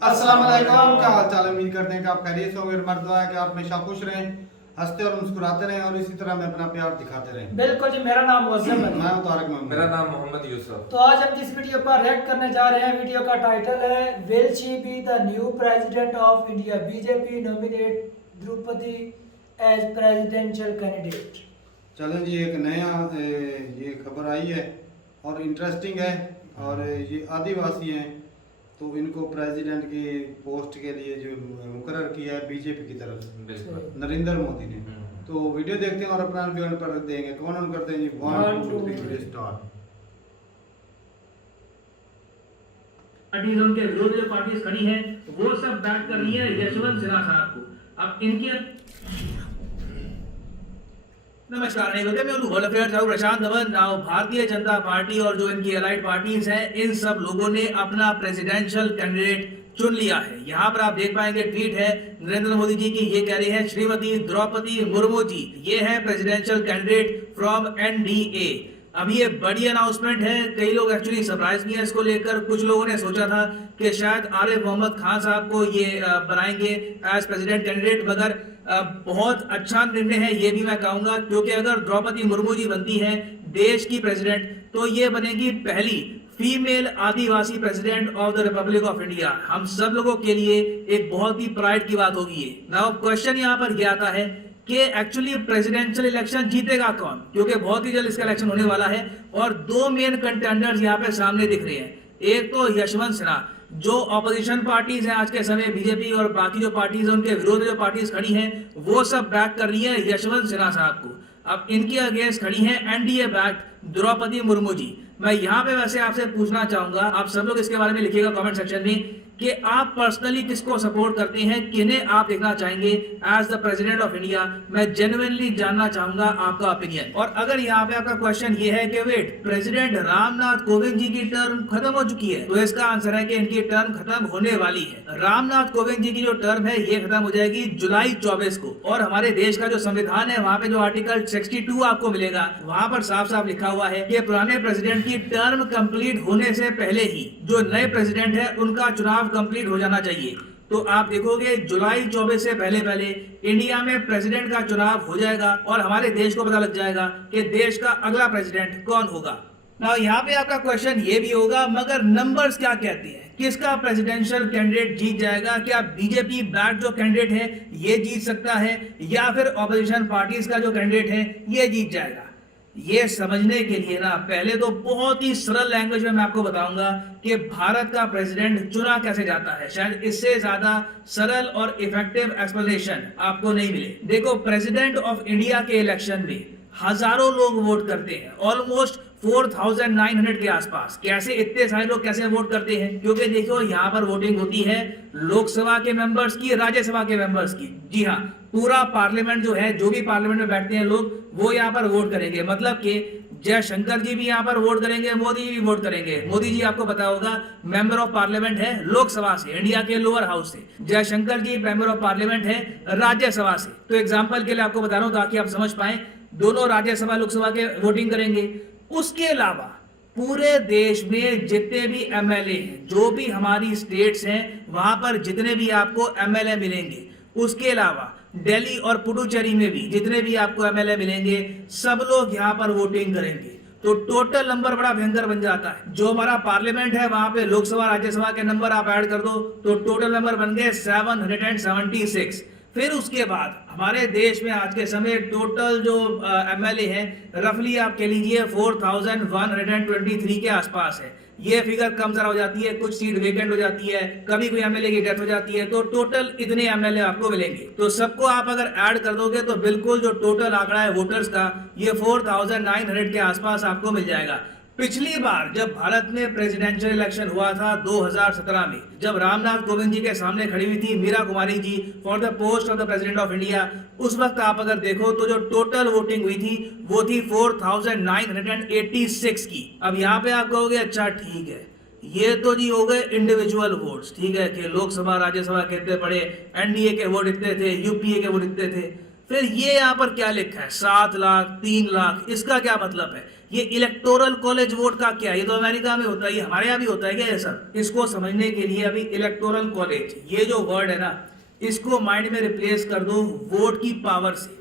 अस्सलाम वालेकुम, क्या हाल चाल है। उम्मीद करते हैं कि आप खैरियत से होंगे। मर्द दुआ है कि आप हमेशा खुश रहें, हंसते और मुस्कुराते रहें और इसी तरह में अपना प्यार दिखाते रहें। बिल्कुल जी, मेरा नाम मुअज्जम है। मैं हूं तारक मोहम्मद। मेरा नाम मोहम्मद यूसुफ। तो आज हम जिस वीडियो पर रिएक्ट करने जा रहे हैं, वीडियो का टाइटल है will she be the new president of India, BJP nominate Draupadi as presidential candidate. चलें जी, एक नया ये खबर आई है और इंटरेस्टिंग है। और ये आदिवासी हैं तो इनको प्रेसिडेंट की पोस्ट के लिए जो मुकर्रर किया है बीजेपी की तरफ से बिल्कुल। नरेंद्र मोदी ने। तो वीडियो देखते हैं और अपना रिव्यू पर देंगे। कौन ऑन करते हैं जी? 1 2 3 स्टार्ट। पार्टीज उनके विरोध जो पार्टीज खड़ी हैं वो सब बैक कर रही है यशवंत सिन्हा साहब को। अब इनके नमस्कार, नहीं बोलते मैं वर्ल्ड अफेयर्स हूं प्रशांत धवन नाउ। भारतीय जनता पार्टी और जो इनकी अलाइड पार्टीज हैं, इन सब लोगों ने अपना प्रेसिडेंशियल कैंडिडेट चुन लिया है। यहाँ पर आप देख पाएंगे ट्वीट है नरेंद्र मोदी जी की, ये कह रही है श्रीमती द्रौपदी मुर्मू जी, ये है प्रेसिडेंशियल कैंडिडेट फ्रॉम एनडीए। अब ये बड़ी अनाउंसमेंट है। कई लोग एक्चुअली सरप्राइज भी है इसको लेकर। कुछ लोगों ने सोचा था कि शायद आरिफ मोहम्मद खान साहब को ये बनाएंगे एज प्रेसिडेंट कैंडिडेट, मगर बहुत अच्छा निर्णय है ये भी मैं कहूंगा, क्योंकि अगर द्रौपदी मुर्मू जी बनती है देश की प्रेसिडेंट तो ये बनेगी पहली female Adivasi president of the Republic of India. हम सब लोगों के लिए एक बहुत ही प्राइड की बात होगी ये। नाउ क्वेश्चन यहाँ पर ये आता है कि एक्चुअली प्रेसिडेंशियल इलेक्शन जीतेगा कौन, क्योंकि बहुत ही जल्द इसका इलेक्शन होने वाला है और दो मेन कंटेंडर्स यहाँ पे सामने दिख रहे हैं। एक तो यशवंत सिन्हा, जो ऑपोजिशन पार्टीज हैं आज के समय, बीजेपी और बाकी जो पार्टीज हैं उनके विरोध में जो पार्टीज खड़ी हैं वो सब बैक कर रही है यशवंत सिन्हा साहब को। अब इनके अगेंस्ट खड़ी है एनडीए बैक्ड द्रौपदी मुर्मू जी। मैं यहाँ पे वैसे आपसे पूछना चाहूंगा, आप सब लोग इसके बारे में लिखिएगा कमेंट सेक्शन में कि आप पर्सनली किसको सपोर्ट करते हैं, किन्हें आप देखना चाहेंगे as the president of India. मैं जेन्युइनली जानना चाहूंगा आपका ओपिनियन। और अगर यहाँ पे आपका क्वेश्चन ये है कि वेट, प्रेसिडेंट रामनाथ कोविंद जी की टर्म खत्म हो चुकी है, तो इसका आंसर है कि इनकी टर्म खत्म होने वाली है। रामनाथ कोविंद जी की जो टर्म है ये खत्म हो जाएगी जुलाई 24 को। और हमारे देश का जो संविधान है वहाँ पे जो आर्टिकल 62 आपको मिलेगा, वहाँ पर साफ साफ लिखा हुआ है कि पुराने प्रेसिडेंट की टर्म कंप्लीट होने से पहले ही जो नए प्रेसिडेंट है उनका चुनाव कंप्लीट हो जाना चाहिए। तो आप देखोगे जुलाई 24 से पहले पहले इंडिया में प्रेसिडेंट का चुनाव हो जाएगा और हमारे देश को पता लग जाएगा कि देश का अगला प्रेसिडेंट कौन होगा। ना यहाँ पे आपका क्वेश्चन ये भी होगा, मगर नंबर्स क्या कहते हैं, किसका प्रेसिडेंशियल कैंडिडेट जीत जाएगा? क्या बीजेपी बैक जो कैंडिडेट है ये जीत सकता है या फिर ऑपोजिशन पार्टीज का जो कैंडिडेट है ये जीत जाएगा? ये समझने के लिए ना पहले तो बहुत ही सरल लैंग्वेज में मैं आपको बताऊंगा कि भारत का प्रेसिडेंट चुना कैसे जाता है। शायद इससे ज्यादा सरल और इफेक्टिव एक्सप्लेनेशन आपको नहीं मिले। देखो, प्रेसिडेंट ऑफ इंडिया के इलेक्शन में हजारों लोग वोट करते हैं, ऑलमोस्ट 4900 के आसपास। कैसे इतने सारे लोग कैसे वोट करते हैं? क्योंकि देखो यहाँ पर वोटिंग होती है लोकसभा के मेंबर्स की, राज्यसभा के मेंबर्स की। जी हाँ, पूरा पार्लियामेंट जो है, जो भी पार्लियामेंट में बैठते हैं लोग, वो यहाँ पर वोट करेंगे। मतलब कि जयशंकर जी भी यहाँ पर वोट करेंगे, मोदी जी भी वोट करेंगे। मोदी जी आपको पता होगा मेंबर ऑफ पार्लियामेंट है लोकसभा से, इंडिया के लोअर हाउस से। जयशंकर जी मेंबर ऑफ पार्लियामेंट है राज्यसभा से। तो एग्जाम्पल के लिए आपको बता रहा हूँ ताकि आप समझ पाए, दोनों राज्यसभा लोकसभा के वोटिंग करेंगे। उसके अलावा पूरे देश में जितने भी एमएलए हैं, जो भी हमारी स्टेट्स हैं, वहां पर जितने भी आपको एमएलए मिलेंगे, उसके अलावा दिल्ली और पुडुचेरी में भी जितने भी आपको एमएलए मिलेंगे, सब लोग यहाँ पर वोटिंग करेंगे। तो टोटल नंबर बड़ा भयंकर बन जाता है। जो हमारा पार्लियामेंट है वहां पे लोकसभा राज्यसभा के नंबर आप ऐड कर दो तो टोटल नंबर बन गए 776। फिर उसके बाद हमारे देश में आज के समय टोटल जो एमएलए हैं रफली आप कह लीजिए 4123 के आसपास है। ये फिगर कम जरा हो जाती है, कुछ सीट वेकेंट हो जाती है, कभी कोई एमएलए की डेथ हो जाती है, तो टोटल इतने एमएलए आपको मिलेंगे। तो सबको आप अगर ऐड कर दोगे तो बिल्कुल जो टोटल आंकड़ा है वोटर्स का, ये 4900 के आसपास आपको मिल जाएगा। पिछली बार जब भारत में प्रेसिडेंशियल इलेक्शन हुआ था 2017 में, जब रामनाथ कोविंद जी के सामने खड़ी हुई थी Meera Kumari ji for the post of the president of India, उस वक्त आप अगर देखो तो जो टोटल वोटिंग हुई थी वो थी 4986 की। अब यहाँ पे आप कहोगे अच्छा ठीक है, ये तो जी हो गए इंडिविजुअल वोट्स, ठीक है कि लोकसभा राज्यसभा के इतने पड़े, एनडीए के वोट इतने थे, यूपीए के वोट इतने थे। फिर ये यहाँ पर क्या लिखा है 7 लाख 3 लाख, इसका क्या मतलब है? ये इलेक्टोरल कॉलेज वोट का क्या है? ये तो अमेरिका में होता है, ये हमारे यहाँ भी होता है क्या? सर इसको समझने के लिए अभी इलेक्टोरल कॉलेज ये जो वर्ड है ना, इसको माइंड में रिप्लेस कर दो वोट की पावर से।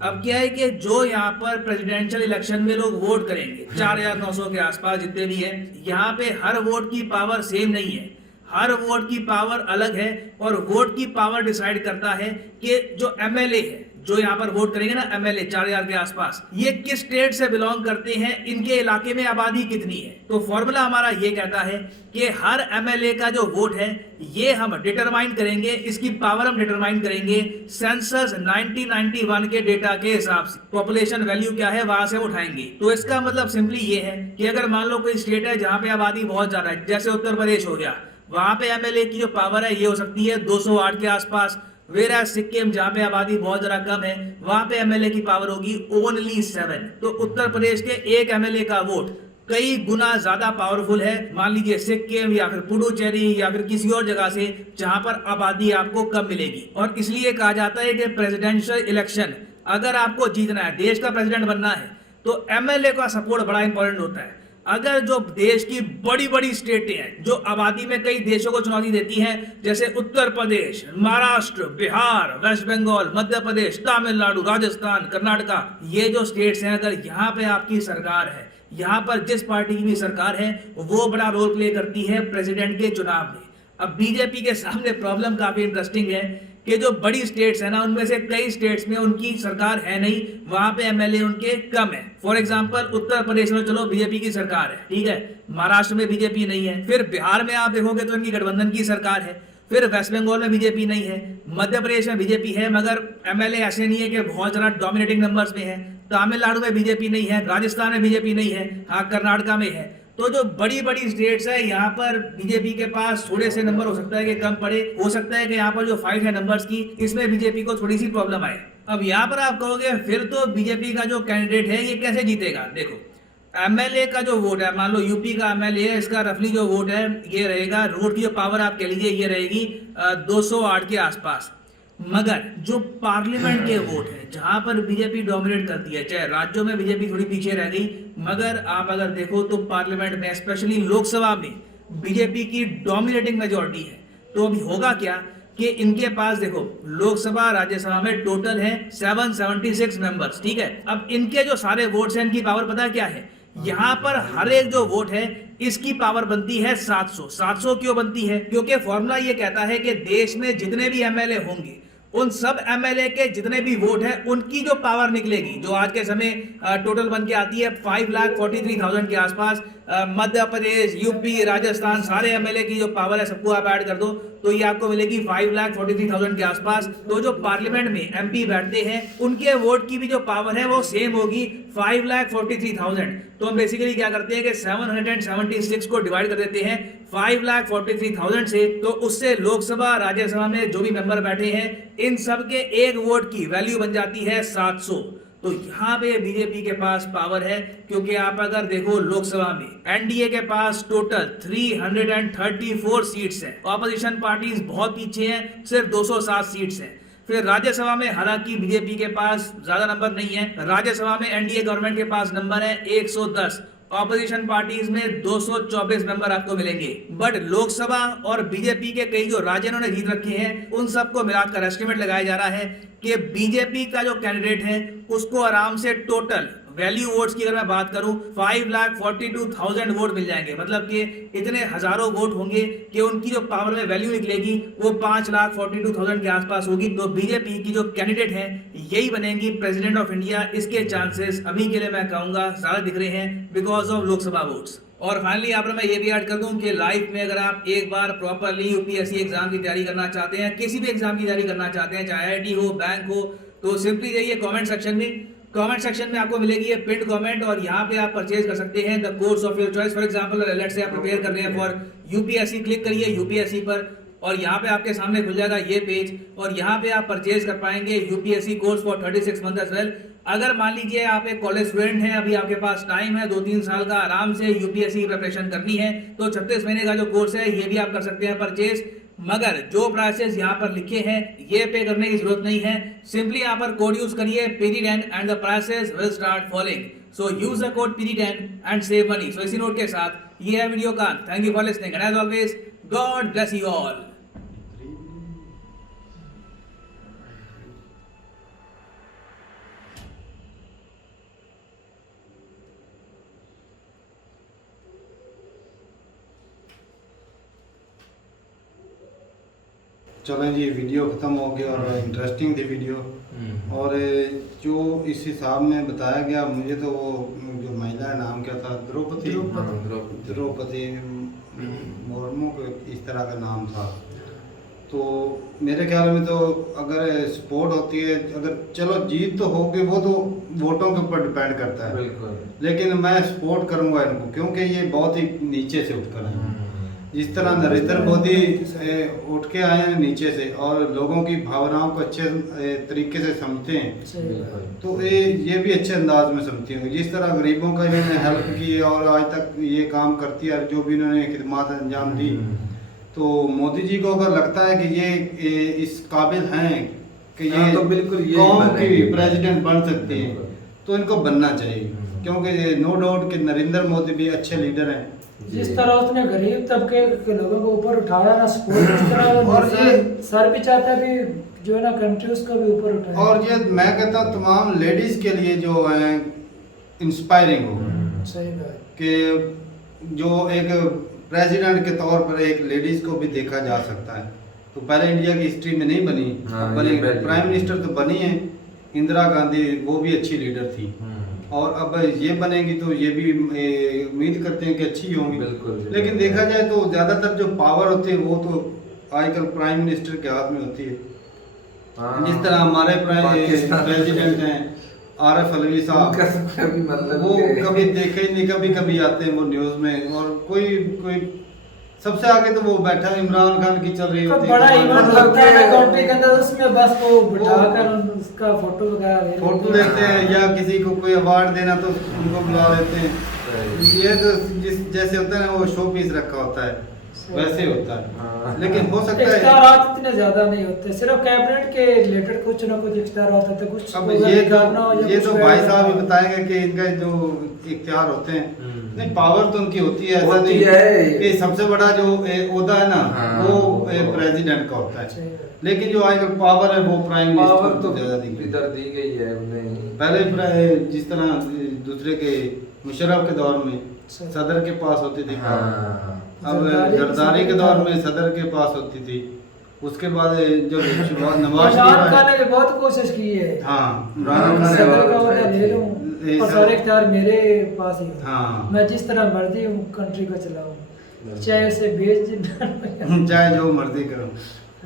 अब क्या है कि जो यहाँ पर प्रेसिडेंशियल इलेक्शन में लोग वोट करेंगे 4900 के आसपास जितने भी हैं, यहाँ पे हर वोट की पावर सेम नहीं है, हर वोट की पावर अलग है। और वोट की पावर डिसाइड करता है कि जो एमएलए है, जो यहाँ पर वोट करेंगे ना एमएलए 4000 के आसपास, ये किस स्टेट से बिलोंग करते हैं, इनके इलाके में आबादी कितनी है। तो फॉर्मूला हमारा ये कहता है कि हर एमएलए का जो वोट है ये हम डिटरमाइन करेंगे, इसकी पावर हम डिटरमाइन करेंगे सेंसस 1991 के डेटा के हिसाब से। पॉपुलेशन वैल्यू क्या है वहां से उठाएंगे। तो इसका मतलब सिंपली ये है कि अगर मान लो कोई स्टेट है जहां पे आबादी बहुत ज्यादा है, जैसे उत्तर प्रदेश हो गया, वहां पे एमएलए की जो पावर है ये हो सकती है 208 के आसपास। वेरा सिक्किम जहां पे आबादी बहुत ज्यादा कम है, वहां पे एमएलए की पावर होगी ओनली 7। तो उत्तर प्रदेश के एक एमएलए का वोट कई गुना ज्यादा पावरफुल है, मान लीजिए सिक्किम या फिर पुडुचेरी या फिर किसी और जगह से जहां पर आबादी आपको कम मिलेगी। और इसलिए कहा जाता है कि प्रेसिडेंशियल इलेक्शन अगर आपको जीतना है, देश का प्रेसिडेंट बनना है, तो एमएलए का सपोर्ट बड़ा इंपॉर्टेंट होता है। अगर जो देश की बड़ी बड़ी स्टेटें हैं जो आबादी में कई देशों को चुनौती देती हैं, जैसे उत्तर प्रदेश, महाराष्ट्र, बिहार, वेस्ट बंगाल, मध्य प्रदेश, तमिलनाडु, राजस्थान, कर्नाटका, ये जो स्टेट्स हैं, अगर यहाँ पे आपकी सरकार है, यहाँ पर जिस पार्टी की भी सरकार है, वो बड़ा रोल प्ले करती है प्रेसिडेंट के चुनाव में। अब बीजेपी के सामने प्रॉब्लम काफी इंटरेस्टिंग है कि जो बड़ी स्टेट्स है ना, उनमें से कई स्टेट्स में उनकी सरकार है नहीं, वहां पे एमएलए उनके कम है। फॉर एग्जांपल उत्तर प्रदेश में चलो बीजेपी की सरकार है, ठीक है, महाराष्ट्र में बीजेपी नहीं है, फिर बिहार में आप देखोगे तो इनकी गठबंधन की सरकार है, फिर वेस्ट बंगाल में बीजेपी नहीं है, मध्य प्रदेश में बीजेपी है मगर एमएलए ऐसे नहीं है कि बहुत ज्यादा डोमिनेटिंग नंबर्स में है, तमिलनाडु में बीजेपी नहीं है, राजस्थान में बीजेपी नहीं है, हाँ कर्नाटका में है। तो जो बड़ी बड़ी स्टेट्स है यहाँ पर बीजेपी के पास थोड़े से नंबर हो सकता है कि कम पड़े, हो सकता है कि यहाँ पर जो फाइट है नंबर्स की, इसमें बीजेपी को थोड़ी सी प्रॉब्लम आए। अब यहाँ पर आप कहोगे फिर तो बीजेपी का जो कैंडिडेट है ये कैसे जीतेगा? देखो एमएलए का जो वोट है, मान लो यूपी का एमएलए है, इसका रफली जो वोट है ये रहेगा, वोट की जो पावर आप कह लीजिए ये रहेगी 208 के आसपास। मगर जो पार्लियामेंट के वोट है जहां पर बीजेपी डोमिनेट करती है, चाहे राज्यों में बीजेपी थोड़ी पीछे रह गई, मगर आप अगर देखो तो पार्लियामेंट में स्पेशली लोकसभा में बीजेपी की डोमिनेटिंग मेजॉरिटी है। तो अभी होगा क्या कि इनके पास देखो लोकसभा राज्यसभा में टोटल है 776 मेंबर्स, ठीक है। अब इनके जो सारे वोट्स हैं इनकी पावर पता क्या है? यहां पर हर एक जो वोट है इसकी पावर बनती है 700। 700 क्यों बनती है? क्योंकि फॉर्मूला ये कहता है कि देश में जितने भी एमएलए होंगे उन सब एमएलए के जितने भी वोट है उनकी जो पावर निकलेगी, जो आज के समय टोटल बन के आती है 5,43,000 के आसपास। मध्य प्रदेश, यूपी, राजस्थान, सारे एमएलए की जो पावर है सबको आप ऐड कर दो तो ये आपको मिलेगी 5,43,000 के आसपास। तो जो पार्लियामेंट में एमपी बैठते हैं उनके वोट की भी जो पावर है वो सेम होगी 5,43,000। तो हम बेसिकली क्या करते हैं कि 776 को डिवाइड कर देते हैं 5,43,000 से, तो उससे लोकसभा राज्यसभा में जो भी मेंबर बैठे हैं इन सब के एक वोट की वैल्यू बन जाती है 700। तो यहां पे बीजेपी के पास पावर है, क्योंकि आप अगर देखो लोकसभा में एनडीए के पास टोटल 334 सीट्स हैं, ऑपोजिशन पार्टीज बहुत पीछे हैं, सिर्फ 207 सीट्स हैं। फिर राज्यसभा में हालांकि बीजेपी के पास ज्यादा नंबर नहीं है, राज्यसभा में एनडीए गवर्नमेंट के पास नंबर है 110, ऑपोजिशन पार्टीज में 224 मेंबर आपको मिलेंगे। बट लोकसभा और बीजेपी के कई जो राज्य इन्होंने जीत रखे हैं उन सबको मिलाकर एस्टिमेट लगाया जा रहा है कि बीजेपी का जो कैंडिडेट है उसको आराम से टोटल वैल्यू वोट्स की अगर मैं बात करूं 5,42,000 वोट मिल जाएंगे। मतलब कि इतने हजारों वोट होंगे कि उनकी जो पावर में वैल्यू निकलेगी वो 5,42,000 के आसपास होगी। तो बीजेपी की जो कैंडिडेट है यही बनेंगी प्रेसिडेंट ऑफ इंडिया। इसके चांसेस अभी के लिए मैं कहूंगा ज्यादा दिख रहे हैं बिकॉज ऑफ लोकसभा वोट्स। और फाइनली यहाँ पर मैं ये भी ऐड कर दूं कि लाइफ में अगर आप एक बार प्रॉपरली यूपीएससी एग्जाम की तैयारी करना चाहते हैं, किसी भी एग्जाम की तैयारी करना चाहते हैं, चाहे आईआईटी हो, बैंक हो, तो सिंपली जाइए कमेंट सेक्शन में। कमेंट सेक्शन में आपको मिलेगी ये पिन कमेंट और यहाँ पे आप परचेज कर सकते हैं the course of your choice. For example let's say आप प्रिपेयर कर रहे हैं फॉर यूपीएससी, क्लिक करिए यूपीएससी पर और यहाँ पे आपके सामने खुल जाएगा ये पेज और यहाँ पे आप परचेज कर पाएंगे UPSC course for 36 month as well. अगर मान लीजिए आप एक कॉलेज स्टूडेंट हैं, अभी आपके पास टाइम है 2-3 साल का आराम से यूपीएससी की प्रिपरेशन करनी है, तो 36 महीने का जो कोर्स है ये भी आप कर सकते हैं परचेज। मगर जो प्राइसेस यहाँ पर लिखे हैं ये पे करने की जरूरत नहीं है, सिंपली यहाँ पर कोड यूज करिए PG10 and the prices will start following. So use the code PD10 and save money. So इसी नोट के साथ ये है वीडियो का। Thank you for listening and as always God bless you all. चलें जी, video ख़त्म हो गया और इंटरेस्टिंग थी वीडियो। और जो इस हिसाब में बताया गया, मुझे तो वो जो महिला है नाम क्या था, द्रौपदी मुर्मू को इस तरह का नाम था। तो मेरे ख्याल में तो अगर सपोर्ट होती है, अगर चलो जीत तो होगी, वो तो वोटों के ऊपर डिपेंड करता है, लेकिन मैं सपोर्ट करूंगा इनको, क्योंकि ये बहुत ही नीचे से उठकर आए हैं। जिस तरह नरेंद्र मोदी उठ के आए हैं नीचे से और लोगों की भावनाओं को अच्छे तरीके से समझते हैं, तो ये भी अच्छे अंदाज में समझती होंगे। जिस तरह गरीबों का इन्होंने हेल्प की है और आज तक ये काम करती है, जो भी इन्होंने खिदमत अंजाम दी, तो मोदी जी को अगर लगता है कि ये इस काबिल हैं कि ये तो बिल्कुल ये कौम की प्रेसिडेंट बन सकते हैं, तो इनको बनना चाहिए, क्योंकि नो डाउट कि नरेंद्र मोदी भी अच्छे लीडर हैं। जिस तरह उसने गरीब तबके के लोगों को ऊपर उठाया ना, सपोर्ट जिस तरह वो और ये सर भी चाहता है भी जो है ना कंट्री उसको भी ऊपर उठाए। और ये मैं कहता हूँ तमाम लेडीज के लिए जो है इंस्पायरिंग हो सही बात कि जो एक प्रेसिडेंट के तौर पर एक लेडीज को भी देखा जा सकता है। तो पहले इंडिया की हिस्ट्री में नहीं बनी, बनी प्राइम मिनिस्टर तो बनी है इंदिरा गांधी, वो भी अच्छी लीडर थी, और अब ये बनेगी तो ये भी उम्मीद करते हैं कि अच्छी होंगी। लेकिन देखा जाए तो ज़्यादातर जो पावर होती है वो तो आजकल प्राइम मिनिस्टर के हाथ में होती है। जिस तरह हमारे प्रेसिडेंट हैं आरिफ अलवी साहब, वो कभी देखे ही नहीं, कभी कभी आते हैं वो न्यूज़ में, और कोई सबसे आगे तो वो बैठा इमरान खान की चल रही होती है, बड़ा इवेंट लगता है कंट्री के अंदर, उसमें बस वो बिठाकर उसका फोटो फोटो लेते हैं, या किसी को कोई अवार्ड देना तो उनको बुला लेते हैं। ये तो जैसे होता है ना, वो शो पीस रखा होता है, वैसे होता है। लेकिन हो सकता है इख्तियारात इतने ज्यादा नहीं होते, सिर्फ कैबिनेट के रिलेटेड कुछ ना कुछ इख्तियारात होते, कुछ अब ये तो भाई साहब ही बताएंगे कि इनका जो इख्तियार होते हैं, नहीं पावर तो उनकी होती है, ऐसा नहीं है कि सबसे बड़ा जो ओहदा है ना वो प्रेसिडेंट का होता है, लेकिन जो आजकल पावर है वो प्राइम मिनिस्टर तो ज्यादा दी गई है उन्हें। पहले जिस तरह दूसरे के मुशर्रफ के दौर में सदर के पास होती थी, अब जरदारी के दौर में सदर के पास होती थी, उसके बाद जब नवाज शरीफ खान ने बहुत कोशिश की है, सदर का ओहदा ले लूं और सारे इख्तियार मेरे पास ही, मैं जिस तरह मर्जी हूँ कंट्री को चलाऊं, चाहे उसे बेच चाहे जो मर्जी करूं।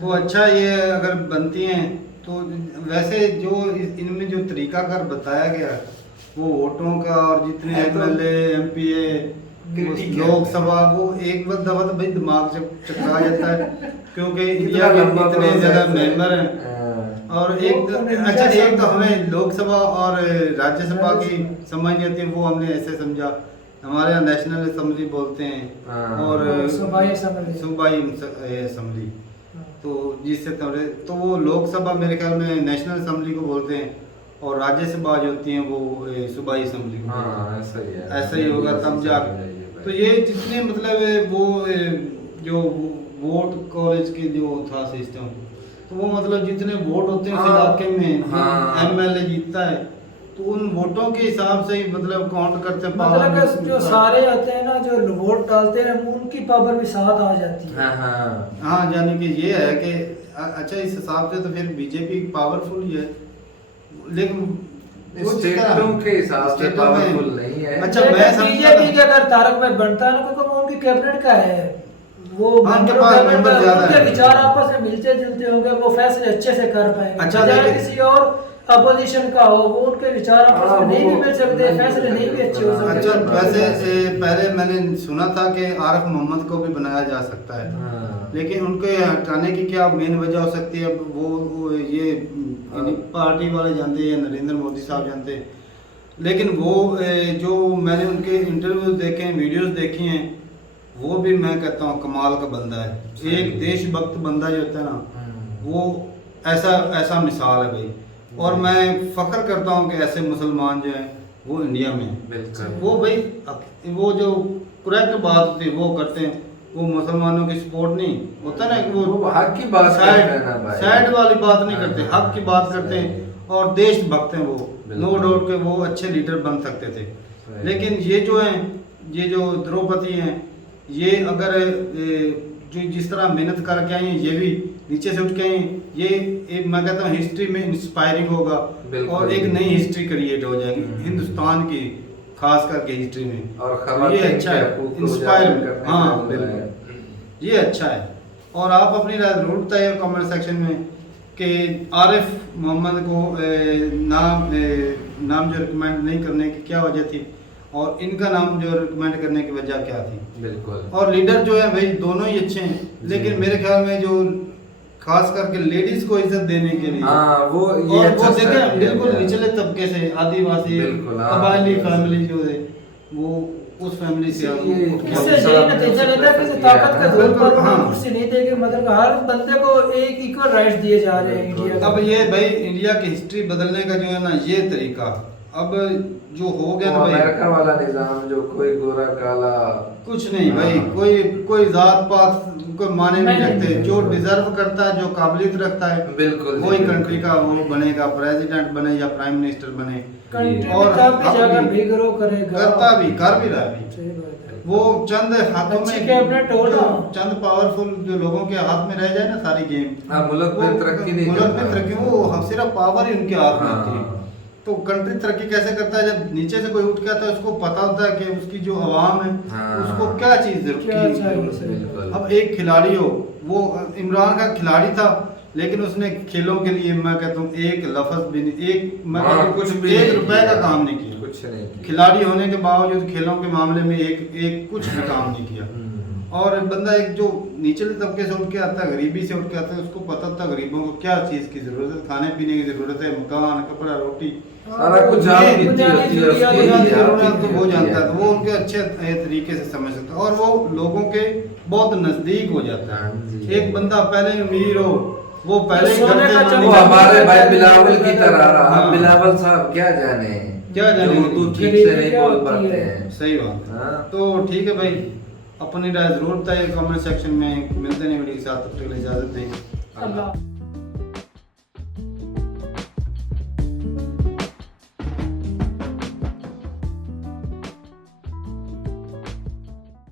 तो अच्छा, ये अगर बनती हैं तो वैसे जो इनमें जो तरीकाकार बताया गया वो वोटों का, और जितने MLA MPA लोकसभा, वो एक दफा तो भाई दिमाग चकरा जाता है, क्योंकि इंडिया के इतने ज्यादा मेंबर हैं, और एक तो हमें लोकसभा और राज्यसभा की समझ नहीं आती, वो हमने ऐसे समझा, हमारे यहाँ नेशनल असेंबली बोलते हैं और सूबाई असेंबली, तो जिससे तो वो लोकसभा मेरे ख्याल में नेशनल असेंबली को बोलते हैं, और राज्यसभा जो होती हैं वो सूबाई असेंबली को, ऐसा ही होगा तब जा। तो ये जितने मतलब वो जो वोट कॉलेज के जो था सिस्टम, तो वो मतलब जितने वोट होते हैं उस इलाके में MLA जीतता है, तो उन वोटों के हिसाब से ही मतलब काउंट करते हैं, मतलब जो सारे आते हैं ना जो वोट डालते हैं उनकी पावर भी साथ आ जाती है। हाँ, यानी कि ये है कि अच्छा इस हिसाब से तो फिर बीजेपी पावरफुल ही है, लेकिन स्टेटों के हिसाब से पावरफुल नहीं है। अच्छा, मैं बीजेपी के अगर तारक में बनता है ना, क्योंकि वो उनकी कैबिनेट का है, वो उनके विचार आपस में मिलते जुलते होंगे, वो फैसले अच्छे से कर पाएंगे। अच्छा, किसी और अपोजिशन का हो, वो उनके विचार आपस में नहीं भी मिल सकते, फैसले नहीं भी अच्छे हो सकते। अच्छा, वैसे पहले मैंने सुना था कि आरिफ मोहम्मद को भी बनाया जा सकता है, लेकिन उनके हटाने की क्या मेन वजह हो सकती है, वो ये पार्टी वाले जानते हैं, नरेंद्र मोदी साहब जानते हैं, लेकिन वो जो मैंने उनके इंटरव्यू देखे हैं, वीडियोस देखी हैं, वो भी मैं कहता हूँ कमाल का बंदा है। एक देशभक्त बंदा जो होता है ना, वो ऐसा मिसाल है भाई। और मैं फख्र करता हूँ कि ऐसे मुसलमान जो हैं वो इंडिया में है। बिल्कुल। वो भाई वो जो करेक्ट बात होती है वो करते हैं, वो मुसलमानों की सपोर्ट नहीं होता ना कि वो हक की बात करते हैं ना भाई। साइड वाली बात नहीं करते, हाँ, हक की बात करते हैं और देशभक्त हैं वो। बिल्कुल। नो डाउट के वो अच्छे लीडर बन सकते थे, सही। लेकिन ये जो हैं, ये जो द्रौपदी हैं, ये अगर जो जिस तरह मेहनत करके आई हैं, ये भी नीचे से उठ के आई हैं, ये एक मैं कहता हूँ हिस्ट्री में इंस्पायरिंग होगा बिल्कुल। और एक नई हिस्ट्री क्रिएट हो जाएगी हिंदुस्तान की, खास करके हिस्ट्री में। और ये खवातीन अच्छा के है, हकूक को इंस्पायर, उजागर करने का हाँ मुद्दा है। बिल्कुल, ये अच्छा है। और आप अपनी राय जरूर बताइए कमेंट सेक्शन में कि आरिफ मोहम्मद को नाम जो रिकमेंड नहीं करने की क्या वजह थी और इनका नाम जो रिकमेंड करने की वजह क्या थी। बिल्कुल। और लीडर जो है भाई दोनों ही अच्छे हैं, लेकिन मेरे ख्याल में जो खास करके लेडीज को इज्जत देने के लिए हाँ वो ये और अच्छा वो step देखें किया बिल्कुल गया। निचले तबके से आदिवासी बिल्कुल, हाँ, कबायली बिल्कुल। फैमिली जो है वो उस फैमिली से ये उठ के इससे आए। यही नतीजा लेता है कि ताकत के जोर पर हाँ। कुर्सी नहीं देगी, मतलब हर बंदे को एक इक्वल राइट्स दिए जा रहे हैं इंडिया अब में। ये भाई इंडिया की हिस्ट्री बदलने का जो है ना ये तरीका अब जो हो गया ना वो भाई, अमेरिका वाला निजाम जो कोई गोरा काला कुछ नहीं भाई, हाँ। कोई जात पात को माने नहीं नहीं, रखते। नहीं, जो नहीं। डिजर्व करता है, जो काबिलियत रखता है, बिल्कुल जी, वही बिल्कुल। कंट्री का वो बनेगा, प्रेसिडेंट बने या प्राइम मिनिस्टर बने। कंट्री और में कब भी हम जाकर भी भिगरो करेगा, करता भी कर भी रहा है भी। सही बात है। वो चंद हाथों अच्छी में कैबिनेट हो ना। जो चंद पावरफुल जो लोगों के हाथ में रह जाए ना सारी गेम, हाँ, मुल्क में वो तरक्की नहीं मुल्क में करता। तरक्की, वो सिर्फ पावर ही उनके हाथ में हाँ। होती है। तो कंट्री तरक्की कैसे करता है जब नीचे से कोई उठ के आता है, उसको पता होता है कि उसकी जो आवाम है हाँ। उसको क्या चीज क्या चाहिए, जरूरत है। बिल्कुल। अब एक खिलाड़ी हो, वो इमरान का खिलाड़ी था, लेकिन उसने खेलों के लिए मैं कहता हूँ एक लफ्ज भी नहीं, एक मैं कहता हूँ कुछ भी एक नहीं रुपए का किया। काम नहीं किया। कुछ नहीं किया। खिलाड़ी होने के बावजूद खेलों के मामले में एक कुछ भी काम नहीं किया। और बंदा एक जो निचले तबके से उठ के आता है, गरीबी से उठ के आता है, उसको पता था गरीबों को क्या चीज की जरूरत है, खाने पीने की जरूरत है, मकान, कपड़ा, रोटी, सारा कुछ जान ये बीती होती है बुनियादी उसकी, बुनियादी ये जरूरत आपकी तो वो होती जानता है। है, तो वो उनके अच्छे तरीके से समझ सकता है और वो लोगों के बहुत नजदीक हो जाता हाँ है। जी। एक बंदा पहले अमीर हो, वो पहले ही सोने घर से का ना चम्मच वो निकल- हमारे भाई बिलावल की तरह रहा। हाँ। बिलावल साहब क्या जाने क्या जाने, जो उर्दू ठीक गरीबी से नहीं क्या बोल होती पाते है। हैं। सही बात है। हाँ। तो ठीक है भाई, अपनी राय जरूर बताइए कमेंट सेक्शन में। मिलते हैं वीडियो के साथ, तब तक के लिए इजाजत दें। अल्लाह।